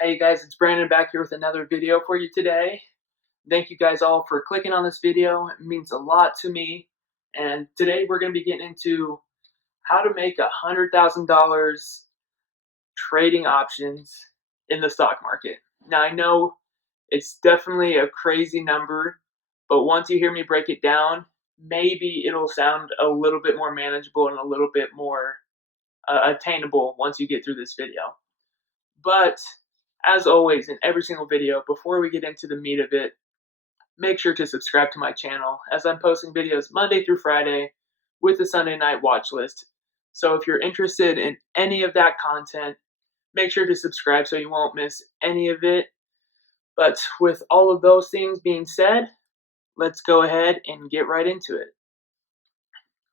Hey guys, it's Brandon back here with another video for you today. Thank you guys all for clicking on this video. It means a lot to me. And today we're going to be getting into how to make $100,000 trading options in the stock market. Now I know it's definitely a crazy number, but once you hear me break it down, maybe it'll sound a little bit more manageable and a little bit more attainable once you get through this video. But as always, in every single video, before we get into the meat of it, make sure to subscribe to my channel as I'm posting videos Monday through Friday with a Sunday night watch list. So if you're interested in any of that content, make sure to subscribe so you won't miss any of it. But with all of those things being said, let's go ahead and get right into it.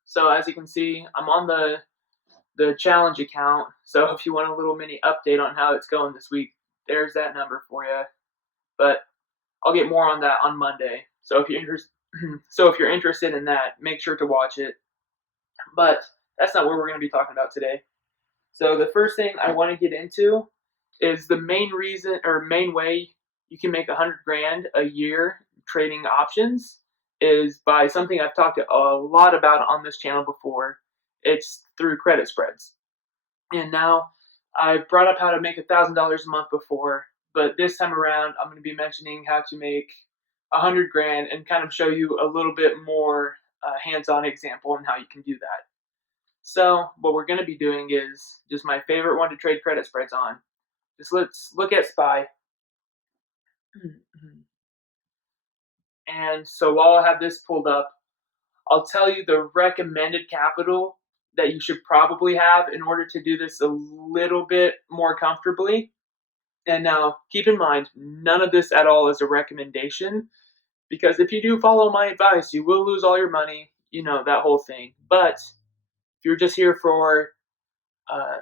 So as you can see, I'm on the challenge account. So if you want a little mini update on how it's going this week, there's that number for you. But I'll get more on that on Monday. So if you're interested in that, make sure to watch it. But that's not what we're going to be talking about today. So the first thing I want to get into is the main reason or main way you can make 100 grand a year trading options is by something I've talked a lot about on this channel before. It's through credit spreads. And now I've brought up how to make $1,000 a month before, but this time around I'm going to be mentioning how to make 100 grand and kind of show you a little bit more hands-on example on how you can do that. So what we're going to be doing is just my favorite one to trade credit spreads on. Just let's look at SPY. And so while I have this pulled up, I'll tell you the recommended capital that you should probably have in order to do this a little bit more comfortably. And now keep in mind, none of this at all is a recommendation, because if you do follow my advice, you will lose all your money, that whole thing. But if you're just here for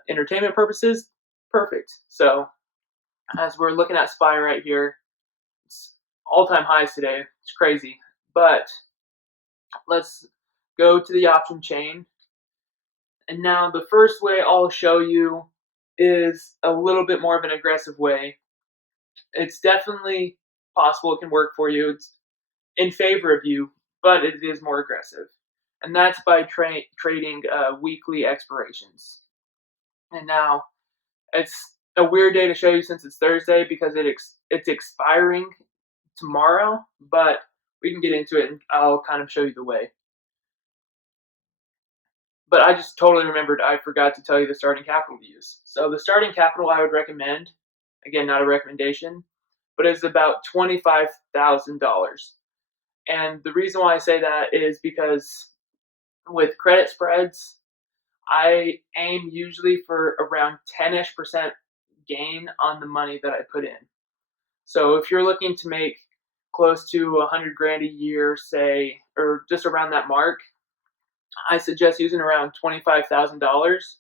entertainment purposes, perfect. So as we're looking at SPY right here, it's all-time highs today. It's crazy. But let's go to the option chain. And now the first way I'll show you is a little bit more of an aggressive way. It's definitely possible it can work for you. It's in favor of you, but it is more aggressive. And that's by trading weekly expirations. And now it's a weird day to show you since it's Thursday because it's expiring tomorrow, but we can get into it and I'll kind of show you the way. But I just totally remembered I forgot to tell you the starting capital to use. So the starting capital I would recommend, again, not a recommendation, but it's about $25,000. And the reason why I say that is because with credit spreads, I aim usually for around 10-ish% gain on the money that I put in. So if you're looking to make close to 100 grand a year, say, or just around that mark, I suggest using around $25,000,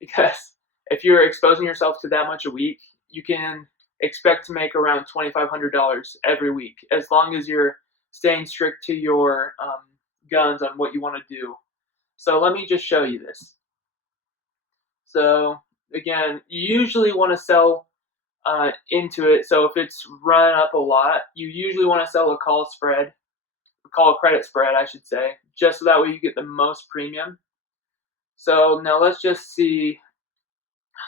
because if you're exposing yourself to that much a week, you can expect to make around $2,500 every week, as long as you're staying strict to your guns on what you want to do. So let me just show you this. So again, you usually want to sell into it. So if it's run up a lot, you usually want to sell a call credit spread, I should say, just so that way you get the most premium. So now let's just see,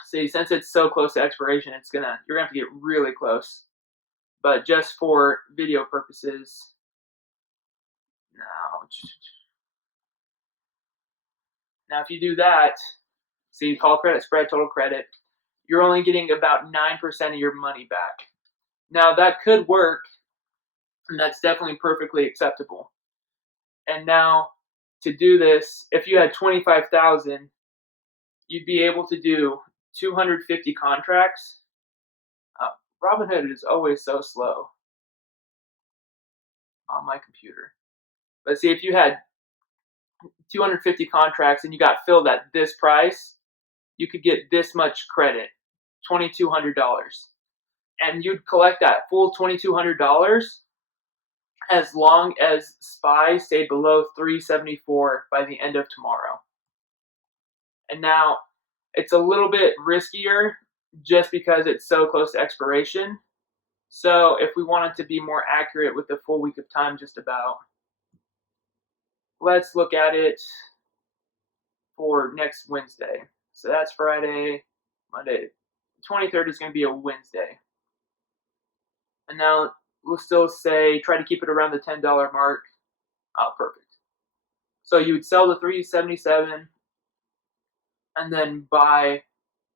since it's so close to expiration, you're gonna have to get really close. But just for video purposes, now if you do that, see, call credit spread, total credit, you're only getting about 9% of your money back. Now that could work, and that's definitely perfectly acceptable. And now to do this, if you had 25,000, you'd be able to do 250 contracts. Robinhood is always so slow on my computer. But see, if you had 250 contracts and you got filled at this price, you could get this much credit, $2,200. And you'd collect that full $2,200 as long as SPY stayed below 374 by the end of tomorrow. And now it's a little bit riskier just because it's so close to expiration. So if we wanted to be more accurate with the full week of time, just about, let's look at it for next Wednesday. So that's Friday, Monday. 23rd is going to be a Wednesday. And now we'll still say try to keep it around the $10 mark. Oh, perfect. So you would sell the 377 and then buy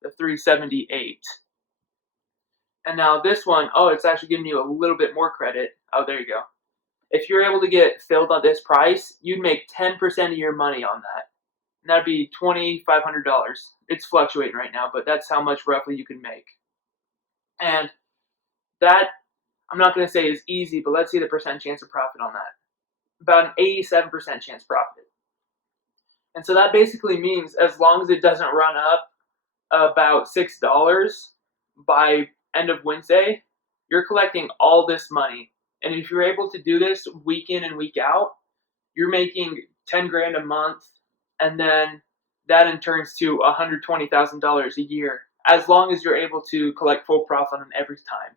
the 378. And now this one, oh, it's actually giving you a little bit more credit. Oh, there you go. If you're able to get filled at this price, you'd make 10% of your money on that. And that'd be $2,500. It's fluctuating right now, but that's how much roughly you can make. And that, I'm not going to say is easy, but let's see the percent chance of profit on that. About an 87% chance profit. And so that basically means as long as it doesn't run up about $6 by end of Wednesday, you're collecting all this money. And if you're able to do this week in and week out, you're making 10 grand a month, and then that in turns to $120,000 a year, as long as you're able to collect full profit on every time.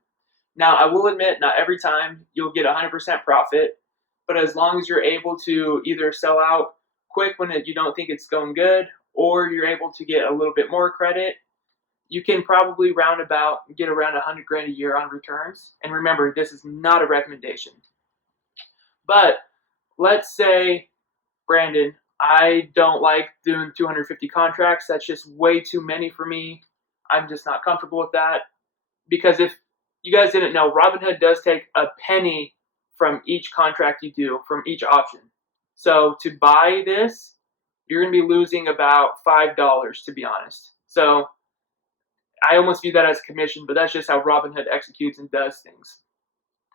Now, I will admit, not every time you'll get 100% profit, but as long as you're able to either sell out quick when you don't think it's going good, or you're able to get a little bit more credit, you can probably get around 100 grand a year on returns. And remember, this is not a recommendation. But let's say, Brandon, I don't like doing 250 contracts. That's just way too many for me. I'm just not comfortable with that. Because if you guys didn't know, Robinhood does take a penny from each contract you do, from each option. So to buy this, you're going to be losing about $5, to be honest. So I almost view that as commission, but that's just how Robinhood executes and does things.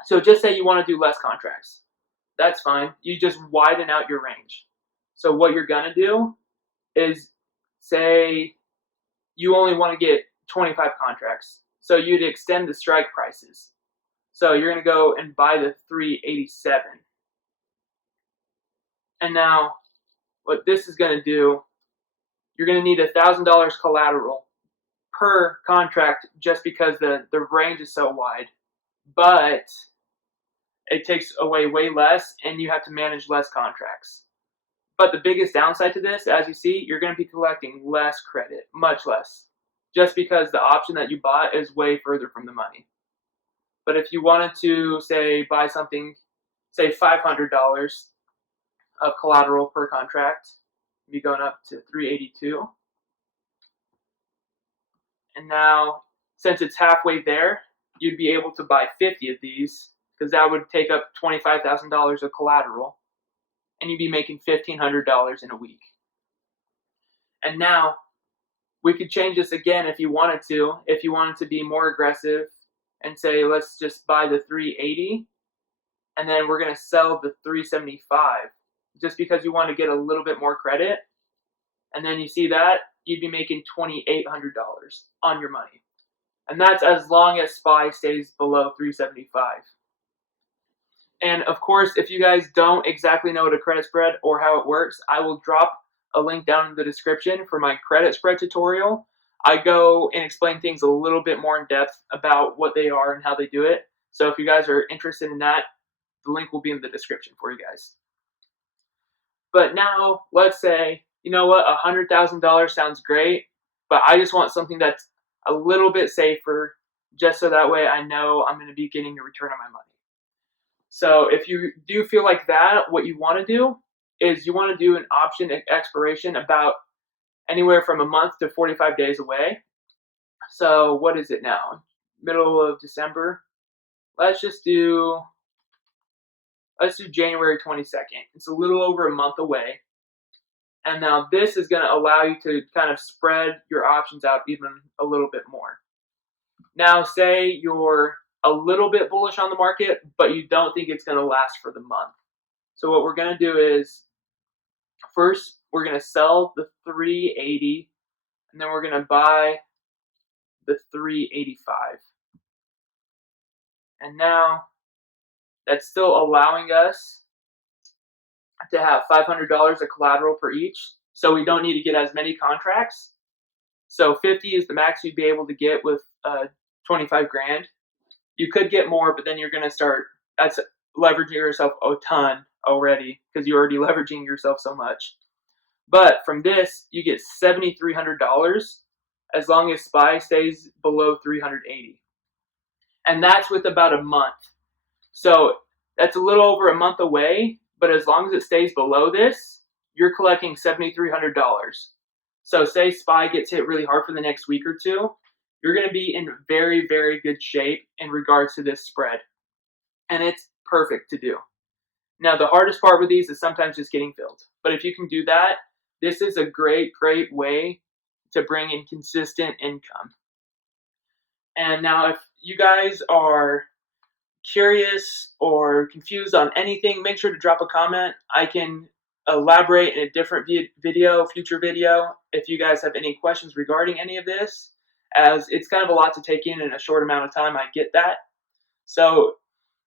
So just say you want to do less contracts. That's fine. You just widen out your range. So what you're going to do is say you only want to get 25 contracts. So you'd extend the strike prices. So you're going to go and buy the 387. And now what this is going to do, you're going to need $1,000 collateral per contract just because the range is so wide. But it takes away way less and you have to manage less contracts. But the biggest downside to this, as you see, you're going to be collecting less credit, much less, just because the option that you bought is way further from the money. But if you wanted to, say, buy something, say $500 of collateral per contract, you'd be going up to 382. And now, since it's halfway there, you'd be able to buy 50 of these, because that would take up $25,000 of collateral, and you'd be making $1,500 in a week. And now, we could change this again if you wanted to be more aggressive and say, let's just buy the 380, and then we're going to sell the 375, just because you want to get a little bit more credit. And then you see that, you'd be making $2,800 on your money. And that's as long as SPY stays below 375. And of course, if you guys don't exactly know what a credit spread or how it works, I will drop a link down in the description for my credit spread tutorial. I go and explain things a little bit more in depth about what they are and how they do it. So if you guys are interested in that, the link will be in the description for you guys. But now, let's say, you know what, $100,000 sounds great, but I just want something that's a little bit safer, just so that way I know I'm going to be getting a return on my money. So if you do feel like that, what you want to do is you want to do an option expiration about anywhere from a month to 45 days away. So what is it now? Middle of December. Let's do January 22nd. It's a little over a month away. And now this is going to allow you to kind of spread your options out even a little bit more. Now, say you're a little bit bullish on the market, but you don't think it's going to last for the month. So what we're going to do is, first, we're going to sell the 380, and then we're going to buy the 385. And now, that's still allowing us to have $500 of collateral per each, so we don't need to get as many contracts. So 50 is the max you'd be able to get with 25 grand. You could get more, but then you're going to start, that's leveraging yourself a ton already because you're already leveraging yourself so much. But from this, you get $7,300 as long as SPY stays below 380. And that's with about a month. So that's a little over a month away, but as long as it stays below this, you're collecting $7,300. So say SPY gets hit really hard for the next week or two, you're going to be in very, very good shape in regards to this spread. And it's perfect to do. Now, the hardest part with these is sometimes just getting filled. But if you can do that, this is a great, great way to bring in consistent income. And now if you guys are curious or confused on anything, make sure to drop a comment. I can elaborate in a different future video, if you guys have any questions regarding any of this, as it's kind of a lot to take in a short amount of time. I get that. So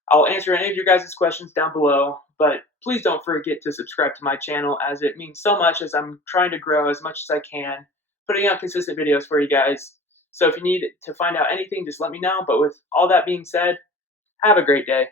I'll answer any of your guys' questions down below, but please don't forget to subscribe to my channel, as it means so much, as I'm trying to grow as much as I can, putting out consistent videos for you guys. So if you need to find out anything, just let me know. But with all that being said, have a great day.